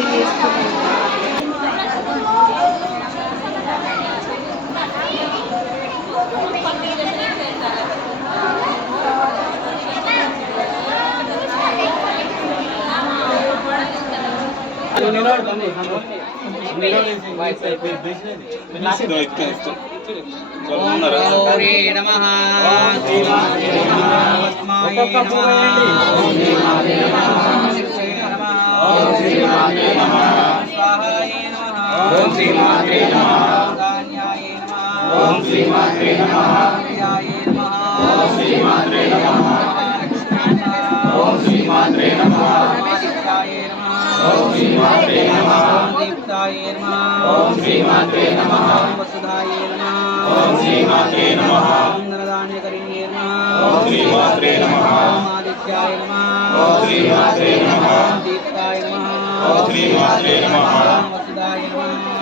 Ready చేసుకున్నాను నమ ఓం శ్రీ మాత్రే నమః. ధాన్యాయ నమః ఓం శ్రీ మాత్రే నమః. ఓం శ్రీ మాత్రే నమః. ఓం శ్రీ మాత్రే నమః ఓం శ్రీ మాత్రే నమః దీప్తాయ ఓం శ్రీ మాత్రే నమః ఓం శ్రీ మాత్రే నమః ఓం శ్రీ మాత్రే నమః ఓం శ్రీ మాత్రే నమః దీప్తాయ ఓం శ్రీ మాత్రే నమః.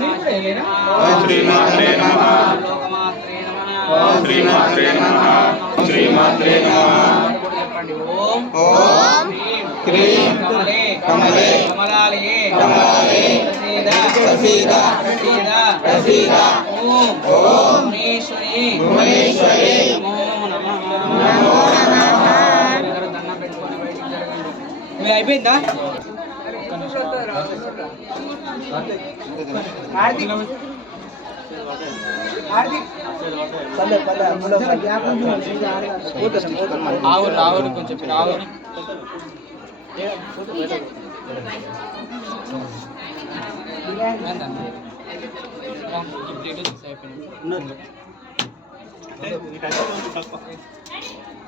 నమః ఓం శ్రీ మాత్రే నమః. ఓం శ్రీ మాత్రే నమః. ఓం శ్రీ మాత్రే నమః. ఓం హ్రీం కమలే కమలే కమలాలయే. కమలాలయే. ప్రసీద. ప్రసీద. ప్రసీద. ప్రసీద. ఓం ఓం భువనేశ్వరి. భువనేశ్వరి. నమో నమః. నమో నమః. అందరూ దండం పెట్టుకొని బయటికి జరగండి ఇది అయిపోయిందా ఆవురు ఆవురు కొంచెం ఆవురు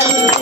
Thank you.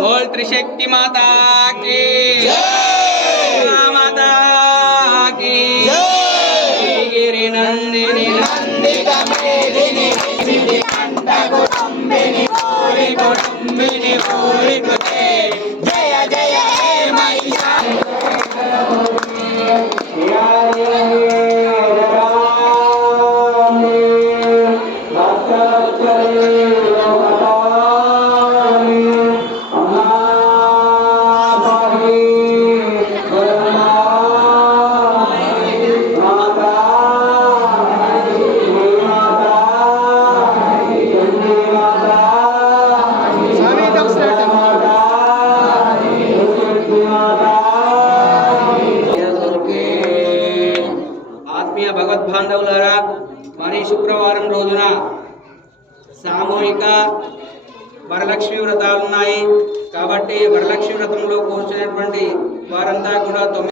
बोल त्रिशक्ति माता की माता की गिरि नंदिनी ఈ శుక్రవారం రోజున సామూహిక వరలక్ష్మి వ్రతాలు ఉన్నాయి. కాబట్టి వరలక్ష్మి వ్రతంలో కూర్చునేటువంటి వారంతా కూడా తొమ్మిది